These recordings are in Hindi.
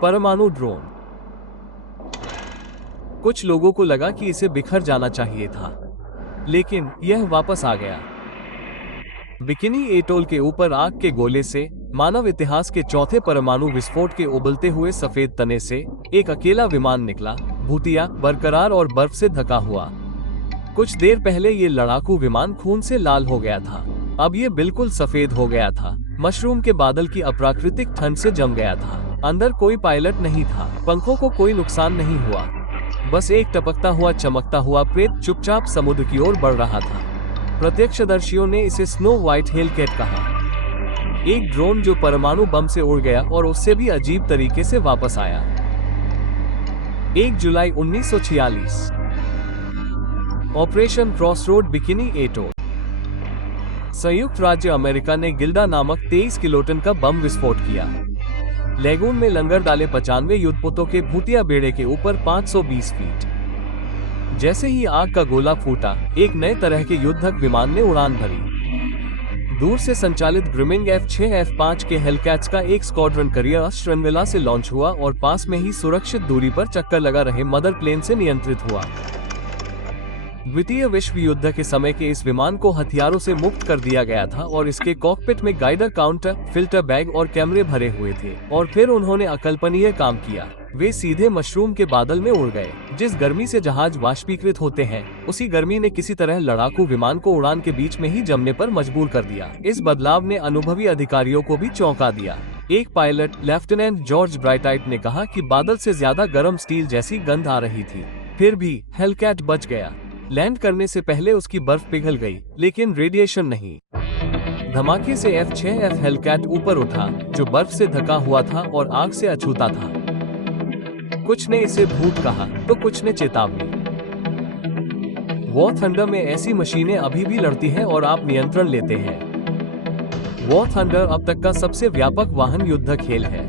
परमाणु ड्रोन। कुछ लोगों को लगा कि इसे बिखर जाना चाहिए था, लेकिन यह वापस आ गया। बिकिनी एटोल के ऊपर आग के गोले से मानव इतिहास के चौथे परमाणु विस्फोट के उबलते हुए सफेद तने से एक अकेला विमान निकला, भूतिया, बरकरार और बर्फ से ढका हुआ। कुछ देर पहले ये लड़ाकू विमान खून से लाल हो गया था, अब ये बिल्कुल सफेद हो गया था। मशरूम के बादल की अप्राकृतिक ठंड से जम गया था। अंदर कोई पायलट नहीं था, पंखों को कोई नुकसान नहीं हुआ, बस एक टपकता हुआ चमकता हुआ प्रेत चुपचाप समुद्र की ओर बढ़ रहा था। प्रत्यक्षदर्शियों ने इसे स्नो व्हाइट हेलकैट कहा, एक ड्रोन जो परमाणु बम से उड़ गया और उससे भी अजीब तरीके से वापस आया। 1 जुलाई 1946, ऑपरेशन क्रॉसरोड, बिकिनी एटोल। संयुक्त राज्य अमेरिका ने गिल्डा नामक 23 किलोटन का बम विस्फोट किया। लेगून में लंगर डाले 95 युद्धपोतों के भूतिया बेड़े के ऊपर 520 फीट। जैसे ही आग का गोला फूटा, एक नए तरह के युद्धक विमान ने उड़ान भरी। दूर से संचालित ग्रिमिंग F-6 F-5 के हेलकैट्स का एक स्क्वाड्रन करियर श्रृंगला से लॉन्च हुआ और पास में ही सुरक्षित दूरी पर चक्कर लगा रहे मदर प्लेन से नियंत्रित हुआ। द्वितीय विश्व युद्ध के समय के इस विमान को हथियारों से मुक्त कर दिया गया था और इसके कॉकपिट में गाइडर, काउंटर, फिल्टर बैग और कैमरे भरे हुए थे। और फिर उन्होंने अकल्पनीय काम किया, वे सीधे मशरूम के बादल में उड़ गए। जिस गर्मी से जहाज वाष्पीकृत होते हैं, उसी गर्मी ने किसी तरह लड़ाकू विमान को उड़ान के बीच में ही जमने पर मजबूर कर दिया। इस बदलाव ने अनुभवी अधिकारियों को भी चौंका दिया। एक पायलट, लेफ्टिनेंट जॉर्ज ब्राइटाइट ने कहा कि बादल से ज्यादा गर्म स्टील जैसी गंध आ रही थी। फिर भी हेलकैट बच गया। लैंड करने से पहले उसकी बर्फ पिघल गई, लेकिन रेडिएशन नहीं। धमाके से F-6F हेलकैट ऊपर उठा, जो बर्फ से ढका हुआ था और आग से अछूता था। कुछ ने इसे भूत कहा, तो कुछ ने चेतावनी। वॉर थंडर में ऐसी मशीनें अभी भी लड़ती हैं और आप नियंत्रण लेते हैं। वॉर थंडर अब तक का सबसे व्यापक वाहन युद्ध खेल है।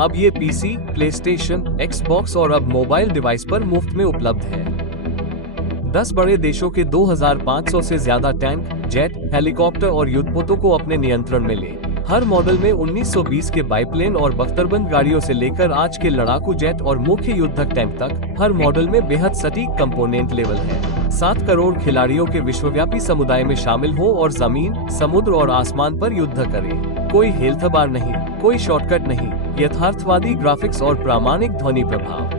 अब ये पीसी, प्लेस्टेशन, एक्सबॉक्स और अब मोबाइल डिवाइस पर मुफ्त में उपलब्ध है। 10 बड़े देशों के 2500 से ज्यादा टैंक, जेट, हेलीकॉप्टर और युद्धपोतों को अपने नियंत्रण में ले। हर मॉडल में 1920 के बाइप्लेन और बख्तरबंद गाड़ियों से लेकर आज के लड़ाकू जेट और मुख्य युद्धक टैंक तक, हर मॉडल में बेहद सटीक कंपोनेंट लेवल है। 7 करोड़ खिलाड़ियों के विश्वव्यापी समुदाय में शामिल हो और जमीन, समुद्र और आसमान पर युद्ध करे। कोई हेलथबार नहीं, कोई शॉर्टकट नहीं, यथार्थवादी ग्राफिक्स और प्रामाणिक ध्वनि प्रभाव।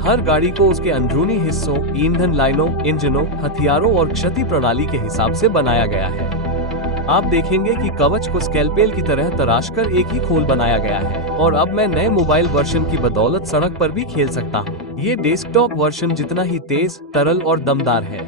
हर गाड़ी को उसके अंदरूनी हिस्सों, ईंधन लाइनों, इंजनों, हथियारों और क्षति प्रणाली के हिसाब से बनाया गया है। आप देखेंगे कि कवच को स्कैल्पेल की तरह तराशकर एक ही खोल बनाया गया है। और अब मैं नए मोबाइल वर्जन की बदौलत सड़क पर भी खेल सकता हूँ। ये डेस्कटॉप वर्जन जितना ही तेज, तरल और दमदार है।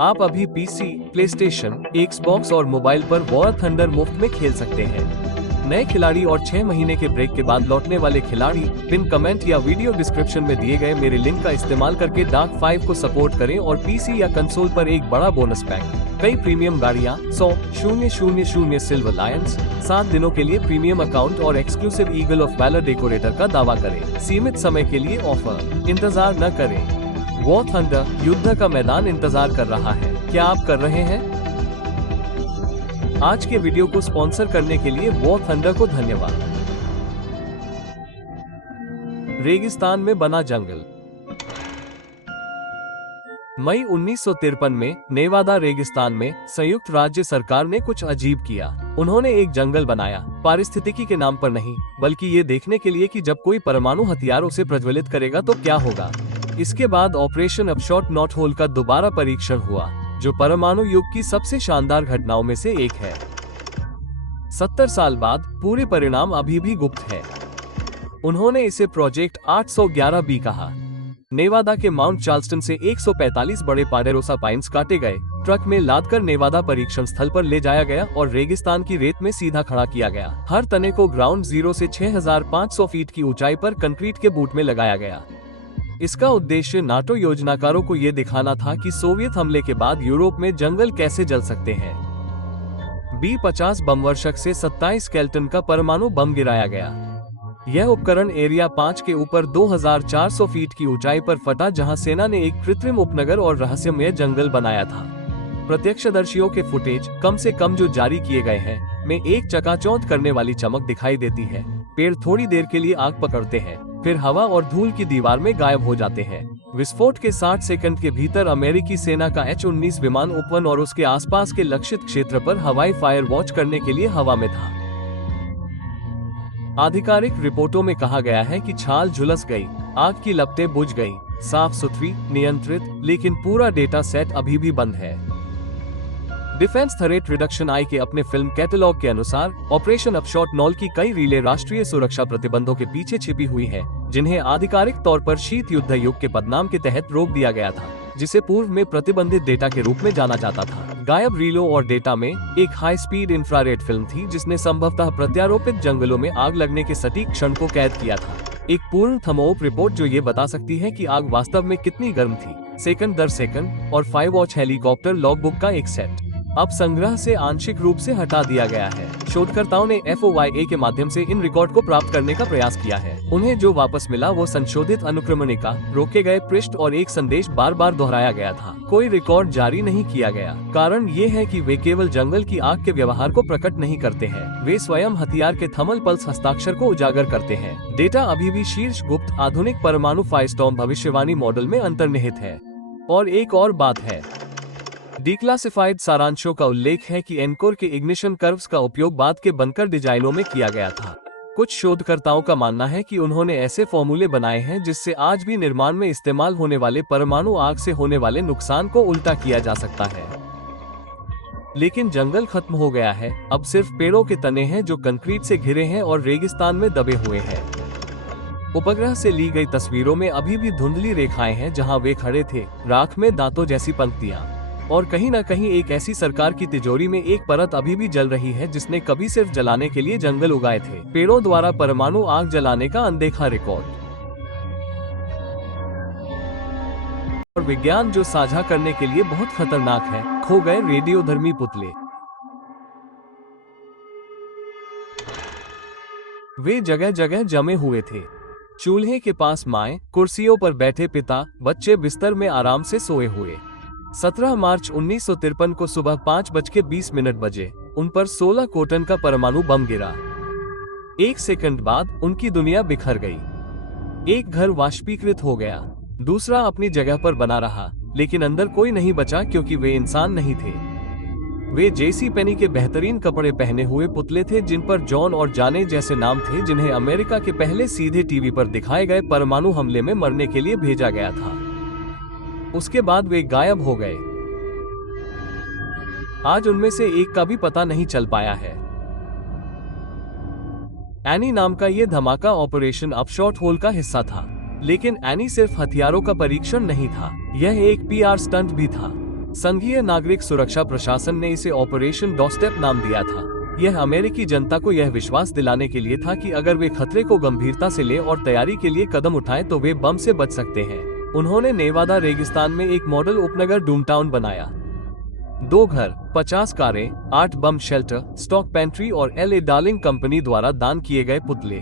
आप अभी पीसी, प्लेस्टेशन, एक्सबॉक्स और मोबाइल पर वॉर थंडर मुफ्त में खेल सकते हैं। नए खिलाड़ी और 6 महीने के ब्रेक के बाद लौटने वाले खिलाड़ी पिन कमेंट या वीडियो डिस्क्रिप्शन में दिए गए मेरे लिंक का इस्तेमाल करके डार्क 5 को सपोर्ट करें और पीसी या कंसोल पर एक बड़ा बोनस पैक, कई प्रीमियम गाड़ियां, 100,000 सिल्वर लायंस, 7 दिनों के लिए प्रीमियम अकाउंट और exclusive eagle of valour decorator का दावा करें। सीमित समय के लिए ऑफर, इंतजार न करें। वॉर थंडर युद्ध का मैदान इंतजार कर रहा है। क्या आप कर रहे हैं? आज के वीडियो को स्पॉन्सर करने के लिए वॉर थंडर को धन्यवाद। रेगिस्तान में बना जंगल। मई 1953 में नेवादा रेगिस्तान में संयुक्त राज्य सरकार ने कुछ अजीब किया। उन्होंने एक जंगल बनाया, पारिस्थितिकी के नाम पर नहीं, बल्कि ये देखने के लिए कि जब कोई परमाणु हथियारों से प्रज्वलित करेगा तो क्या होगा। इसके बाद ऑपरेशन अपशॉट नॉट होल का दोबारा परीक्षण हुआ, जो परमाणु युग की सबसे शानदार घटनाओं में से एक है। 70 साल बाद पूरे परिणाम अभी भी गुप्त है। उन्होंने इसे प्रोजेक्ट 811B कहा। नेवादा के माउंट चार्ल्सटन से 145 बड़े पाडेरोसा पाइन्स काटे गए, ट्रक में लादकर नेवादा परीक्षण स्थल पर ले जाया गया और रेगिस्तान की रेत में सीधा खड़ा किया गया। हर तने को ग्राउंड जीरो से 6500 फीट की ऊंचाई पर कंक्रीट के बूट में लगाया गया। इसका उद्देश्य नाटो योजनाकारों को ये दिखाना था कि सोवियत हमले के बाद यूरोप में जंगल कैसे जल सकते हैं। B-50 बम वर्षक से 27 स्केल्टन का परमाणु बम गिराया गया। यह उपकरण एरिया 5 के ऊपर 2400 फीट की ऊंचाई पर फटा, जहां सेना ने एक कृत्रिम उपनगर और रहस्यमय जंगल बनाया था। प्रत्यक्षदर्शियों के फुटेज, कम से कम जो जारी किए गए हैं, में एक चकाचौंध करने वाली चमक दिखाई देती है। पेड़ थोड़ी देर के लिए आग पकड़ते हैं, फिर हवा और धूल की दीवार में गायब हो जाते हैं। विस्फोट के 60 सेकंड के भीतर अमेरिकी सेना का H-19 विमान ओपन और उसके आसपास के लक्षित क्षेत्र पर हवाई फायर वॉच करने के लिए हवा में था। आधिकारिक रिपोर्टों में कहा गया है कि छाल झुलस गई, आग की लपटें बुझ गईं, साफ सुथरी, नियंत्रित, लेकिन पूरा डेटा सेट अभी भी बंद है। डिफेंस थ्रेट रिडक्शन आई के अपने फिल्म कैटलॉग के अनुसार ऑपरेशन अपशॉट नॉल की कई रीले राष्ट्रीय सुरक्षा प्रतिबंधों के पीछे छिपी हुई हैं, जिन्हें आधिकारिक तौर पर शीत युद्ध युग के पदनाम के तहत रोक दिया गया था, जिसे पूर्व में प्रतिबंधित डेटा के रूप में जाना जाता था। गायब रीलों और डेटा में एक हाई स्पीड इंफ्रारेड फिल्म थी, जिसने संभवतः प्रत्यारोपित जंगलों में आग लगने के सटीक क्षण को कैद किया था। एक पूर्ण थर्मोप रिपोर्ट जो ये बता सकती है कि आग वास्तव में कितनी गर्म थी, सेकंड दर सेकंड, और फायर वॉच हेलीकॉप्टर लॉगबुक का एक सेट अब संग्रह से आंशिक रूप से हटा दिया गया है। शोधकर्ताओं ने FOIA के माध्यम से इन रिकॉर्ड को प्राप्त करने का प्रयास किया है। उन्हें जो वापस मिला वो संशोधित अनुक्रमणिका, रोके गए पृष्ठ और एक संदेश बार बार दोहराया गया था। कोई रिकॉर्ड जारी नहीं किया गया। कारण ये है कि वे केवल जंगल की आग के व्यवहार को प्रकट नहीं करते हैं, वे स्वयं हथियार के थर्मल पल्स हस्ताक्षर को उजागर करते हैं। डेटा अभी भी शीर्ष गुप्त आधुनिक परमाणु फायरस्टॉर्म भविष्यवाणी मॉडल में अंतर्निहित है। और एक और बात है, डिक्लासिफाइड सारांशों का उल्लेख है कि एनकोर के इग्निशन कर्व्स का उपयोग बाद के बंकर डिजाइनों में किया गया था। कुछ शोधकर्ताओं का मानना है कि उन्होंने ऐसे फॉर्मूले बनाए हैं जिससे आज भी निर्माण में इस्तेमाल होने वाले परमाणु आग से होने वाले नुकसान को उल्टा किया जा सकता है। लेकिन जंगल खत्म हो गया है, अब सिर्फ पेड़ों के तने हैं जो कंक्रीट से घिरे हैं और रेगिस्तान में दबे हुए हैं। उपग्रह से ली गई तस्वीरों में अभी भी धुंधली रेखाएं हैं जहां वे खड़े थे, राख में दांतों जैसी पंक्तियां। और कहीं न कहीं एक ऐसी सरकार की तिजोरी में एक परत अभी भी जल रही है जिसने कभी सिर्फ जलाने के लिए जंगल उगाए थे। पेड़ों द्वारा परमाणु आग जलाने का अनदेखा रिकॉर्ड। और विज्ञान जो साझा करने के लिए बहुत खतरनाक है, खो गए रेडियोधर्मी पुतले। वे जगह जगह जमे हुए थे। चूल्हे के पास माएं, कुर्सियों पर बैठे पिता, बच्चे बिस्तर में आराम से सोए हुए। 17 मार्च 1953 को सुबह 5:20 बजे उन पर 16 कोटन का परमाणु बम गिरा। एक सेकंड बाद उनकी दुनिया बिखर गई। एक घर वाष्पीकृत हो गया, दूसरा अपनी जगह पर बना रहा, लेकिन अंदर कोई नहीं बचा क्योंकि वे इंसान नहीं थे। वे JC पेनी के बेहतरीन कपड़े पहने हुए पुतले थे जिन पर जॉन और जाने जैसे नाम थे, जिन्हें अमेरिका के पहले सीधे टीवी पर दिखाए गए परमाणु हमले में मरने के लिए भेजा गया था। उसके बाद वे गायब हो गए। आज उनमें से एक का भी पता नहीं चल पाया है। एनी नाम का ये धमाका ऑपरेशन अपशॉट होल का हिस्सा था, लेकिन एनी सिर्फ हथियारों का परीक्षण नहीं था, यह एक PR स्टंट भी था। संघीय नागरिक सुरक्षा प्रशासन ने इसे ऑपरेशन डॉरस्टेप नाम दिया था। यह अमेरिकी जनता को यह विश्वास दिलाने के लिए था कि अगर वे खतरे को गंभीरता से लें और तैयारी के लिए कदम उठाएं तो वे बम से बच सकते हैं। उन्होंने नेवादा रेगिस्तान में एक मॉडल उपनगर डूमटाउन बनाया। 2 घर, 50 कारें, 8 बम शेल्टर, स्टॉक पेंट्री और LA डार्लिंग कंपनी द्वारा दान किए गए पुतले।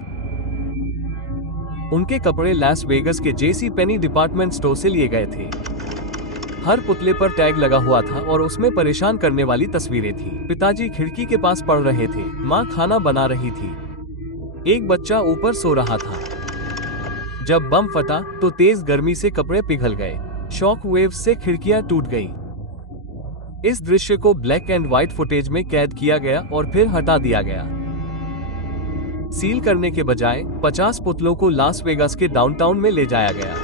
उनके कपड़े लास वेगस के JC पेनी डिपार्टमेंट स्टोर से लिए गए थे। हर पुतले पर टैग लगा हुआ था और उसमें परेशान करने वाली तस्वीरें थी। पिताजी खिड़की के पास पढ़ रहे थे, माँ खाना बना रही थी, एक बच्चा ऊपर सो रहा था। जब बम फटा तो तेज गर्मी से कपड़े पिघल गए, शॉक वेव से खिड़कियां टूट गईं। इस दृश्य को ब्लैक एंड व्हाइट फुटेज में कैद किया गया और फिर हटा दिया गया। सील करने के बजाय 50 पुतलों को लास वेगास के डाउनटाउन में ले जाया गया।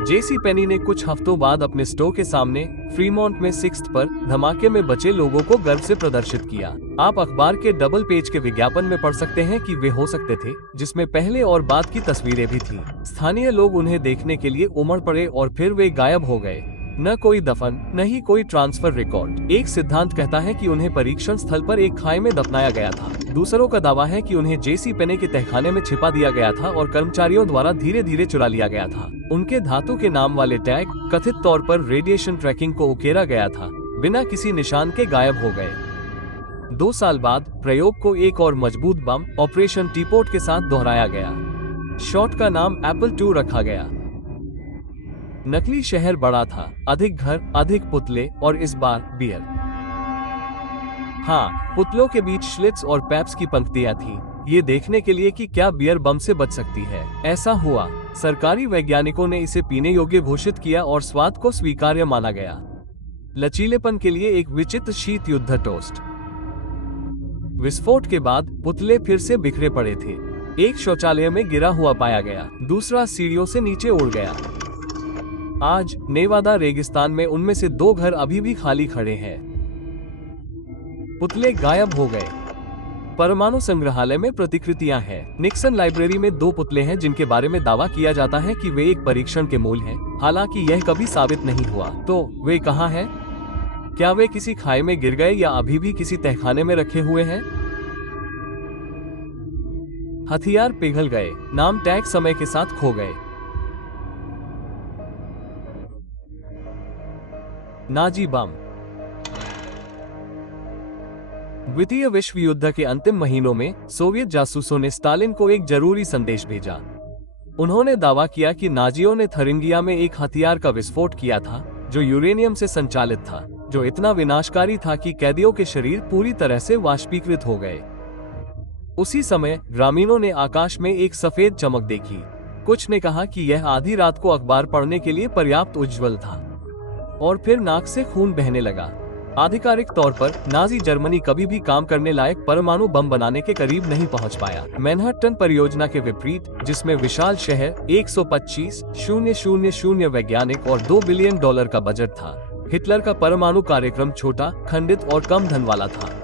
JC पेनी ने कुछ हफ्तों बाद अपने स्टोर के सामने फ्रीमोंट में 6th पर धमाके में बचे लोगों को गर्व से प्रदर्शित किया। आप अखबार के डबल पेज के विज्ञापन में पढ़ सकते हैं कि वे हो सकते थे, जिसमें पहले और बाद की तस्वीरें भी थी। स्थानीय लोग उन्हें देखने के लिए उमड़ पड़े और फिर वे गायब हो गए। न कोई दफन, न ही कोई ट्रांसफर रिकॉर्ड। एक सिद्धांत कहता है कि उन्हें परीक्षण स्थल पर एक खाई में दफनाया गया था। दूसरों का दावा है कि उन्हें JC पेनी के तहखाने में छिपा दिया गया था और कर्मचारियों द्वारा धीरे धीरे चुरा लिया गया था। उनके धातु के नाम वाले टैग कथित तौर पर रेडिएशन ट्रैकिंग को उकेरा गया था, बिना किसी निशान के गायब हो गए। 2 साल बाद प्रयोग को एक और मजबूत बम ऑपरेशन टीपोट के साथ दोहराया गया। शॉट का नाम एप्पल 2 रखा गया। नकली शहर बड़ा था, अधिक घर, अधिक पुतले और इस बार बियर। हाँ, पुतलों के बीच श्लिट्स और पैप्स की पंक्तियां थी, ये देखने के लिए कि क्या बियर बम से बच सकती है। ऐसा हुआ। सरकारी वैज्ञानिकों ने इसे पीने योग्य घोषित किया और स्वाद को स्वीकार्य माना गया। लचीलेपन के लिए एक विचित्र शीत युद्ध टोस्ट। विस्फोट के बाद पुतले फिर से बिखरे पड़े थे। एक शौचालय में गिरा हुआ पाया गया, दूसरा सीढ़ियों से नीचे उड़ गया। आज नेवादा रेगिस्तान में उनमें से 2 घर अभी भी खाली खड़े हैं। पुतले गायब हो गए। परमाणु संग्रहालय में प्रतिकृतियां हैं। निक्सन लाइब्रेरी में 2 पुतले हैं जिनके बारे में दावा किया जाता है कि वे एक परीक्षण के मूल हैं। हालांकि यह कभी साबित नहीं हुआ। तो वे कहां हैं? क्या वे किसी खाई में गिर गए या अभी भी किसी तहखाने में रखे हुए हैं? हथियार पिघल गए, नाम टैग समय के साथ खो गए। नाजी बम। द्वितीय विश्व युद्ध के अंतिम महीनों में सोवियत जासूसों ने स्टालिन को एक जरूरी संदेश भेजा। उन्होंने दावा किया कि नाजियों ने थरिंगिया में एक हथियार का विस्फोट किया था जो यूरेनियम से संचालित था, जो इतना विनाशकारी था कि कैदियों के शरीर पूरी तरह से वाष्पीकृत हो गए। उसी समय ग्रामीणों ने आकाश में एक सफेद चमक देखी। कुछ ने कहा कि यह आधी रात को अखबार पढ़ने के लिए पर्याप्त उज्जवल था, और फिर नाक से खून बहने लगा। आधिकारिक तौर पर नाजी जर्मनी कभी भी काम करने लायक परमाणु बम बनाने के करीब नहीं पहुंच पाया। मैनहट्टन परियोजना के विपरीत, जिसमें विशाल शहर, 125,000 वैज्ञानिक और $2 बिलियन का बजट था, हिटलर का परमाणु कार्यक्रम छोटा, खंडित और कम धन वाला था।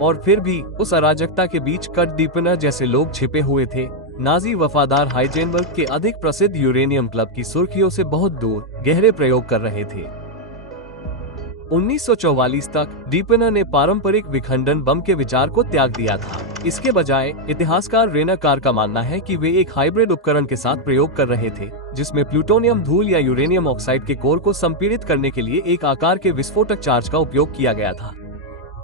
और फिर भी उस अराजकता के बीच कट डीपनर जैसे लोग छिपे हुए थे। नाजी वफादार हाइजेनबर्ग के अधिक प्रसिद्ध यूरेनियम क्लब की सुर्खियों से बहुत दूर गहरे प्रयोग कर रहे थे। 1944 तक डीपनर ने पारंपरिक विखंडन बम के विचार को त्याग दिया था। इसके बजाय इतिहासकार रेनर कार का मानना है कि वे एक हाइब्रिड उपकरण के साथ प्रयोग कर रहे थे, जिसमें प्लूटोनियम धूल या यूरेनियम ऑक्साइड के कोर को संपीड़ित करने के लिए एक आकार के विस्फोटक चार्ज का उपयोग किया गया था।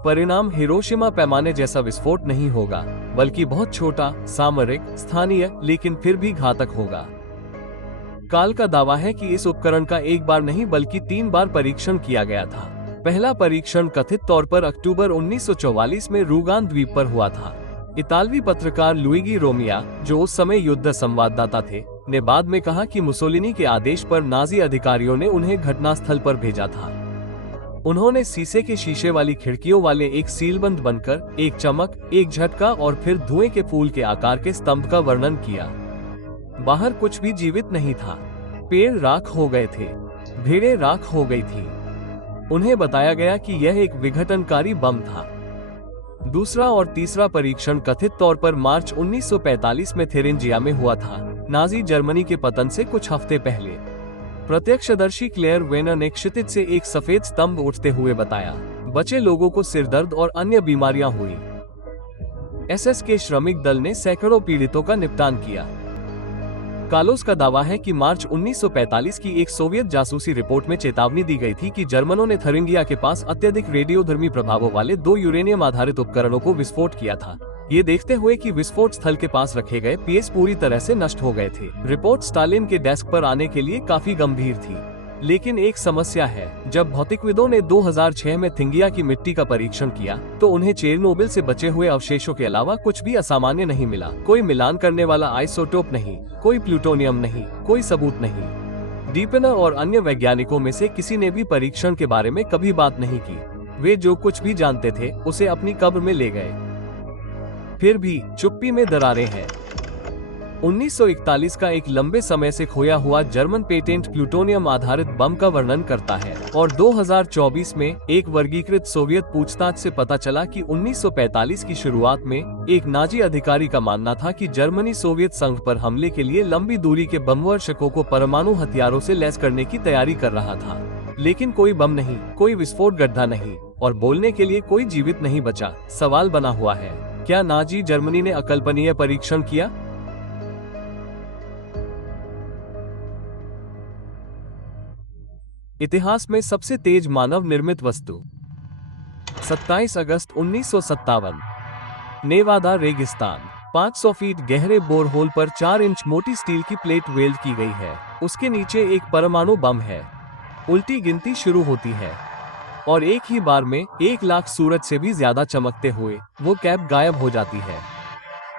परिणाम हिरोशिमा पैमाने जैसा विस्फोट नहीं होगा, बल्कि बहुत छोटा, सामरिक, स्थानीय, लेकिन फिर भी घातक होगा। काल का दावा है कि इस उपकरण का एक बार नहीं बल्कि 3 बार परीक्षण किया गया था। पहला परीक्षण कथित तौर पर अक्टूबर 1944 में रूगान द्वीप पर हुआ था। इतालवी पत्रकार लुइगी रोमिया, जो उस समय युद्ध संवाददाता थे, ने बाद में कहा कि मुसोलिनी के आदेश पर नाजी अधिकारियों ने उन्हें घटनास्थल पर भेजा था। उन्होंने शीशे के शीशे वाली खिड़कियों वाले एक सीलबंद बनकर, एक चमक, एक झटका और फिर धुएं के फूल के आकार के स्तंभ का वर्णन किया। बाहर कुछ भी जीवित नहीं था। पेड़ राख हो गए थे, भेड़ें राख हो गई थी। उन्हें बताया गया कि यह एक विघटनकारी बम था। दूसरा और तीसरा परीक्षण कथित तौर पर मार्च 1945 में थेरेंजिया में हुआ था, नाजी जर्मनी के पतन से कुछ हफ्ते पहले। प्रत्यक्षदर्शी क्लेयर वेनर ने क्षितिज से एक सफेद स्तंभ उठते हुए बताया। बचे लोगों को सिरदर्द और अन्य बीमारियां हुई। एसएस के श्रमिक दल ने सैकड़ों पीड़ितों का निपटान किया। कालोस का दावा है कि मार्च 1945 की एक सोवियत जासूसी रिपोर्ट में चेतावनी दी गई थी कि जर्मनों ने थरिंगिया के पास अत्यधिक रेडियोधर्मी प्रभावों वाले 2 यूरेनियम आधारित उपकरणों को विस्फोट किया था, ये देखते हुए कि विस्फोट स्थल के पास रखे गए पीएस पूरी तरह से नष्ट हो गए थे। रिपोर्ट स्टालिन के डेस्क पर आने के लिए काफी गंभीर थी, लेकिन एक समस्या है। जब भौतिकविदों ने 2006 में थिंगिया की मिट्टी का परीक्षण किया तो उन्हें चेरनोबिल से बचे हुए अवशेषों के अलावा कुछ भी असामान्य नहीं मिला। कोई मिलान करने वाला आइसोटोप नहीं, कोई प्लूटोनियम नहीं, कोई सबूत नहीं। डीपनर और अन्य वैज्ञानिकों में से किसी ने भी परीक्षण के बारे में कभी बात नहीं की। वे जो कुछ भी जानते थे उसे अपनी कब्र में ले गए। फिर भी चुप्पी में दरारें हैं। 1941 का एक लंबे समय से खोया हुआ जर्मन पेटेंट प्लूटोनियम आधारित बम का वर्णन करता है, और 2024 में एक वर्गीकृत सोवियत पूछताछ से पता चला कि 1945 की शुरुआत में एक नाजी अधिकारी का मानना था कि जर्मनी सोवियत संघ पर हमले के लिए लंबी दूरी के बमवर्षकों को परमाणु हथियारों से लैस करने की तैयारी कर रहा था। लेकिन कोई बम नहीं, कोई विस्फोट गड्ढा नहीं, और बोलने के लिए कोई जीवित नहीं बचा। सवाल बना हुआ है, क्या नाजी जर्मनी ने अकल्पनीय परीक्षण किया? इतिहास में सबसे तेज मानव निर्मित वस्तु। 27 अगस्त 1957, नेवादा रेगिस्तान। 500 फीट गहरे बोरहोल पर 4 इंच मोटी स्टील की प्लेट वेल्ड की गई है। उसके नीचे एक परमाणु बम है। उल्टी गिनती शुरू होती है और एक ही बार में 1 लाख सूरज से भी ज्यादा चमकते हुए वो कैप गायब हो जाती है।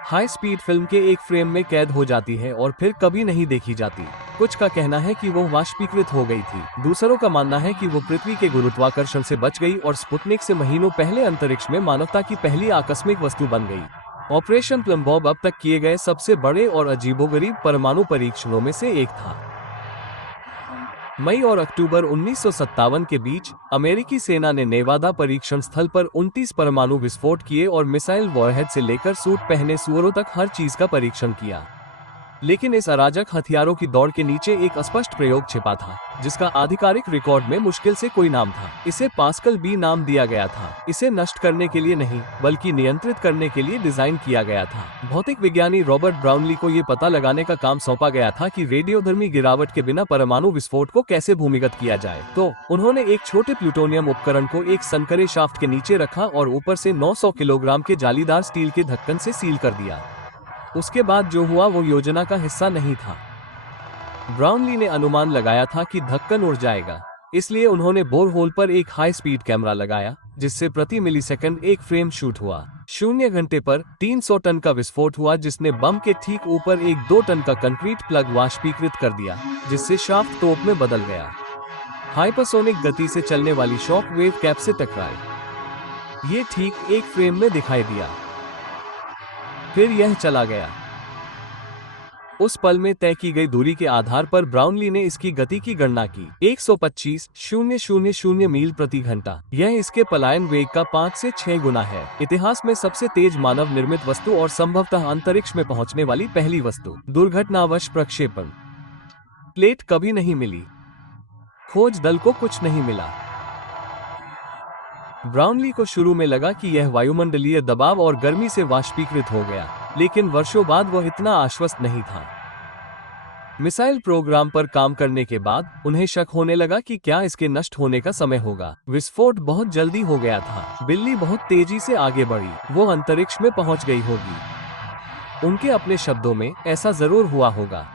हाई स्पीड फिल्म के एक फ्रेम में कैद हो जाती है और फिर कभी नहीं देखी जाती। कुछ का कहना है कि वो वाष्पीकृत हो गई थी। दूसरों का मानना है कि वो पृथ्वी के गुरुत्वाकर्षण से बच गई और स्पुतनिक से महीनों पहले अंतरिक्ष में मानवता की पहली आकस्मिक वस्तु बन गई। ऑपरेशन प्लम बॉब अब तक किए गए सबसे बड़े और अजीबोगरीब परमाणु परीक्षणों में से एक था। मई और अक्टूबर 1957 के बीच अमेरिकी सेना ने नेवादा परीक्षण स्थल पर 29 परमाणु विस्फोट किए और मिसाइल वॉरहेड से लेकर सूट पहने सुअरों तक हर चीज का परीक्षण किया। लेकिन इस अराजक हथियारों की दौड़ के नीचे एक स्पष्ट प्रयोग छिपा था, जिसका आधिकारिक रिकॉर्ड में मुश्किल से कोई नाम था। इसे पास्कल बी नाम दिया गया था। इसे नष्ट करने के लिए नहीं, बल्कि नियंत्रित करने के लिए डिजाइन किया गया था। भौतिक विज्ञानी रॉबर्ट ब्राउनली को ये पता लगाने का काम सौंपा गया था कि रेडियोधर्मी गिरावट के बिना परमाणु विस्फोट को कैसे भूमिगत किया जाए। तो उन्होंने एक छोटे प्लूटोनियम उपकरण को एक संकरे शाफ्ट के नीचे रखा और ऊपर से 900 किलोग्राम के जालीदार स्टील के ढक्कन से सील कर दिया। उसके बाद जो हुआ वो योजना का हिस्सा नहीं था। ब्राउनली ने अनुमान लगाया था कि ढक्कन उड़ जाएगा, इसलिए उन्होंने बोरहोल पर एक हाई स्पीड कैमरा लगाया, जिससे प्रति मिलीसेकंड एक फ्रेम शूट हुआ। 0 घंटे पर 300 टन का विस्फोट हुआ, जिसने बम के ठीक ऊपर एक 2 टन का कंक्रीट प्लग वाष्पीकृत कर दिया, जिससे शाफ्ट तोप में बदल गया। हाइपरसोनिक गति से चलने वाली शॉक वेव कैप से टकराई। ये ठीक एक फ्रेम में दिखाई दिया, फिर यह चला गया। उस पल में तय की गई दूरी के आधार पर ब्राउनली ने इसकी गति की गणना की 125,000 मील प्रति घंटा। यह इसके पलायन वेग का 5 से 6 गुना है। इतिहास में सबसे तेज मानव निर्मित वस्तु और संभवतः अंतरिक्ष में पहुंचने वाली पहली वस्तु। दुर्घटनावश प्रक्षेपण। प्लेट कभी नहीं मिली। खोज दल को कुछ नहीं मिला। ब्राउनली को शुरू में लगा कि यह वायुमंडलीय दबाव और गर्मी से वाष्पीकृत हो गया, लेकिन वर्षों बाद वह इतना आश्वस्त नहीं था। मिसाइल प्रोग्राम पर काम करने के बाद उन्हें शक होने लगा कि क्या इसके नष्ट होने का समय होगा। विस्फोट बहुत जल्दी हो गया था। बिल्ली बहुत तेजी से आगे बढ़ी। वो अंतरिक्ष में पहुंच गई होगी। उनके अपने शब्दों में, ऐसा जरूर हुआ होगा।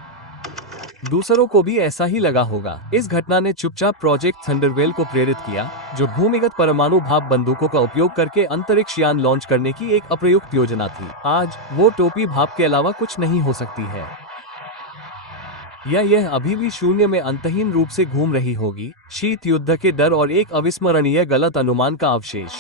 दूसरों को भी ऐसा ही लगा होगा। इस घटना ने चुपचाप प्रोजेक्ट थंडरवेल को प्रेरित किया, जो भूमिगत परमाणु भाप बंदूकों का उपयोग करके अंतरिक्ष यान लॉन्च करने की एक अप्रयुक्त योजना थी। आज वो टोपी भाप के अलावा कुछ नहीं हो सकती है, या यह अभी भी शून्य में अंतहीन रूप से घूम रही होगी, शीत युद्ध के डर और एक अविस्मरणीय गलत अनुमान का अवशेष।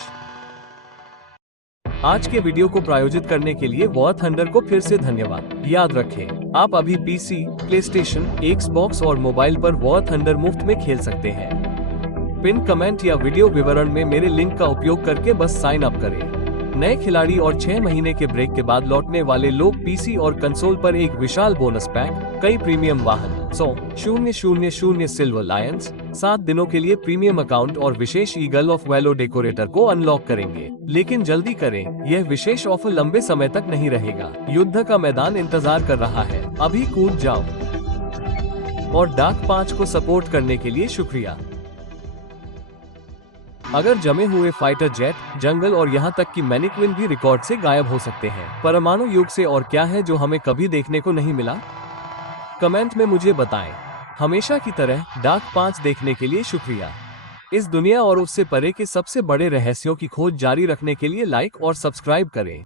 आज के वीडियो को प्रायोजित करने के लिए वॉर थंडर को फिर से धन्यवाद। याद रखें, आप अभी पीसी, प्लेस्टेशन, एक्सबॉक्स और मोबाइल पर वॉर थंडर मुफ्त में खेल सकते हैं। पिन कमेंट या वीडियो विवरण में मेरे लिंक का उपयोग करके बस साइन अप करें। नए खिलाड़ी और 6 महीने के ब्रेक के बाद लौटने वाले लोग पीसी और कंसोल पर एक विशाल बोनस पैक, कई प्रीमियम वाहन, 100,000 सिल्वर लायंस, 7 दिनों के लिए प्रीमियम अकाउंट और विशेष ईगल ऑफ वैलो डेकोरेटर को अनलॉक करेंगे। लेकिन जल्दी करें, यह विशेष ऑफर लंबे समय तक नहीं रहेगा। युद्ध का मैदान इंतजार कर रहा है। अभी कूद जाओ। और डार्क 5 को सपोर्ट करने के लिए शुक्रिया। अगर जमे हुए फाइटर जेट, जंगल और यहाँ तक कि मैनिक्विन भी रिकॉर्ड से गायब हो सकते हैं, परमाणु युग से और क्या है जो हमें कभी देखने को नहीं मिला? कमेंट में मुझे बताएं। हमेशा की तरह डार्क 5 देखने के लिए शुक्रिया। इस दुनिया और उससे परे के सबसे बड़े रहस्यों की खोज जारी रखने के लिए लाइक और सब्सक्राइब करें।